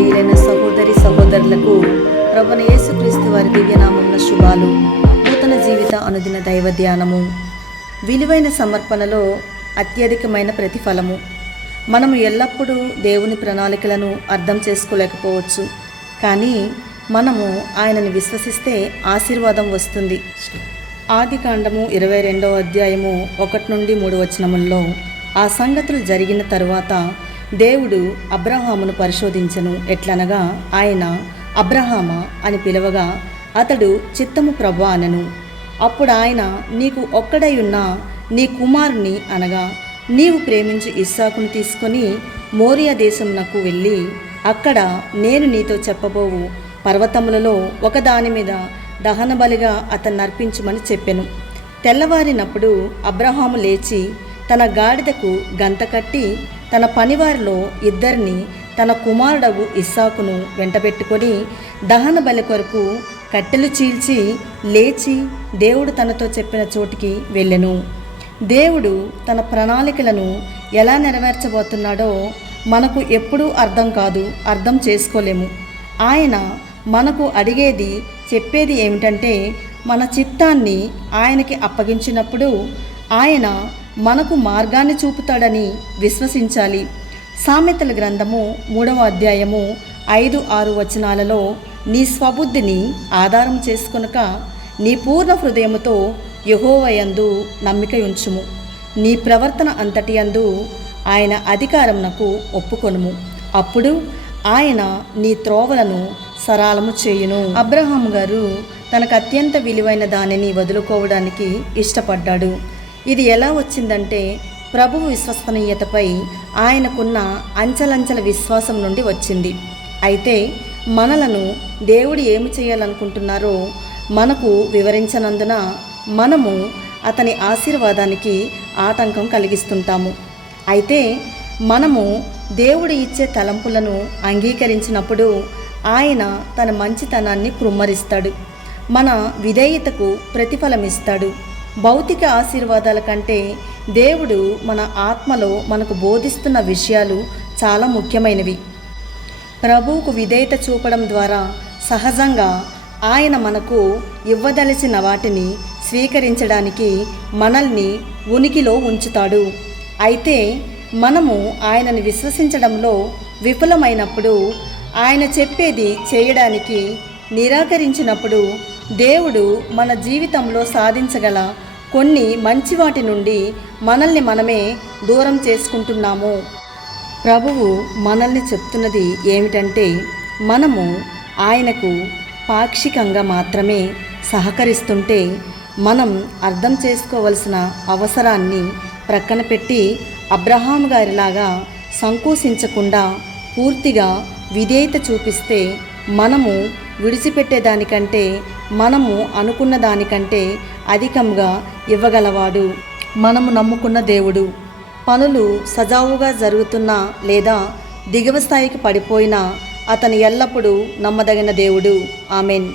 ప్రియులైన సహోదరి సహోదరులకు ప్రభువైన యేసుక్రీస్తు వారి దివ్యనామమున శుభాలు. నూతన జీవిత అనుదిన దైవ ధ్యానము. విలువైన సమర్పణలో అత్యధికమైన ప్రతిఫలము. మనము ఎల్లప్పుడూ దేవుని ప్రణాళికలను అర్థం చేసుకోలేకపోవచ్చు, కానీ మనము ఆయనను విశ్వసిస్తే ఆశీర్వాదం వస్తుంది. ఆదికాండము 22వ అధ్యాయము 1-3 వచనముల్లో ఆ సంగతులు జరిగిన తరువాత దేవుడు అబ్రహామును పరిశోధించెను. ఎట్లనగా ఆయన అబ్రహామా అని పిలవగా అతడు చిత్తము ప్రభువా అనెను. అప్పుడు ఆయన, నీకు ఒక్కడై ఉన్న నీ కుమారుని అనగా నీవు ప్రేమించు ఇస్సాకును తీసుకొని మోరియా దేశమునకు వెళ్ళి అక్కడ నేను నీతో చెప్పబోవు పర్వతములలో ఒకదాని మీద దహన బలిగా అతన్ని అర్పించమని చెప్పెను. తెల్లవారినప్పుడు అబ్రహాము లేచి తన గాడిదకు గంత కట్టి తన పనివారిలో 2 తన కుమారుడగు ఇస్సాకును వెంటబెట్టుకొని దహన బలి కొరకు కట్టెలు చీల్చి లేచి దేవుడు తనతో చెప్పిన చోటికి వెళ్ళెను. దేవుడు తన ప్రణాళికలను ఎలా నెరవేర్చబోతున్నాడో మనకు ఎప్పుడూ అర్థం చేసుకోలేము. ఆయన మనకు అడిగేది చెప్పేది ఏమిటంటే మన చిత్తాన్ని ఆయనకి అప్పగించినప్పుడు ఆయన మనకు మార్గాన్ని చూపుతాడని విశ్వసించాలి. సామెతల గ్రంథము 3వ అధ్యాయము 5-6 వచనాలలో నీ స్వబుద్ధిని ఆధారం చేసుకొనక నీ పూర్ణ హృదయముతో యెహోవా యందు నమ్మిక ఉంచుము. నీ ప్రవర్తన అంతటి యందు ఆయన అధికారమునకు ఒప్పుకొనుము. అప్పుడు ఆయన నీ త్రోవలను సరళము చేయును. అబ్రహాము గారు తనకు అత్యంత విలువైన దానిని వదులుకోవడానికి ఇష్టపడ్డాడు. ఇది ఎలా వచ్చిందంటే ప్రభువు విశ్వసనీయతపై ఆయనకున్న అంచలంచల విశ్వాసం నుండి వచ్చింది. అయితే మనలను దేవుడు ఏమి చేయాలనుకుంటున్నారో మనకు వివరించనందున మనము అతని ఆశీర్వాదానికి ఆటంకం కలిగిస్తుంటాము. అయితే మనము దేవుడు ఇచ్చే తలంపులను అంగీకరించినప్పుడు ఆయన తన మంచితనాన్ని కృమ్మరిస్తాడు, మన విధేయతకు ప్రతిఫలమిస్తాడు. భౌతిక ఆశీర్వాదాల కంటే దేవుడు మన ఆత్మలో మనకు బోధిస్తున్న విషయాలు చాలా ముఖ్యమైనవి. ప్రభువుకు విధేయత చూపడం ద్వారా సహజంగా ఆయన మనకు ఇవ్వదలసిన వాటిని స్వీకరించడానికి మనల్ని ఉనికిలో ఉంచుతాడు. అయితే మనము ఆయనను విశ్వసించడంలో విఫలమైనప్పుడు, ఆయన చెప్పేది చేయడానికి నిరాకరించినప్పుడు దేవుడు మన జీవితంలో సాధించగల కొన్ని మంచి వాటి నుండి మనల్ని మనమే దూరం చేసుకుంటున్నాము. ప్రభువు మనల్ని చెప్తున్నది ఏమిటంటే మనము ఆయనకు పాక్షికంగా మాత్రమే సహకరిస్తుంటే మనం అర్థం చేసుకోవలసిన అవసరాన్ని ప్రక్కన పెట్టి అబ్రహాము గారిలాగా సంకోచించకుండా పూర్తిగా విధేయత చూపిస్తే మనము విడిచిపెట్టేదానికంటే మనము అనుకున్న దానికంటే అధికంగా ఇవ్వగలవాడు మనము నమ్ముకున్న దేవుడు. పనులు సజావుగా జరుగుతున్నా లేదా దిగువ స్థాయికి పడిపోయినా అతను ఎల్లప్పుడూ నమ్మదగిన దేవుడు. ఆమెన్.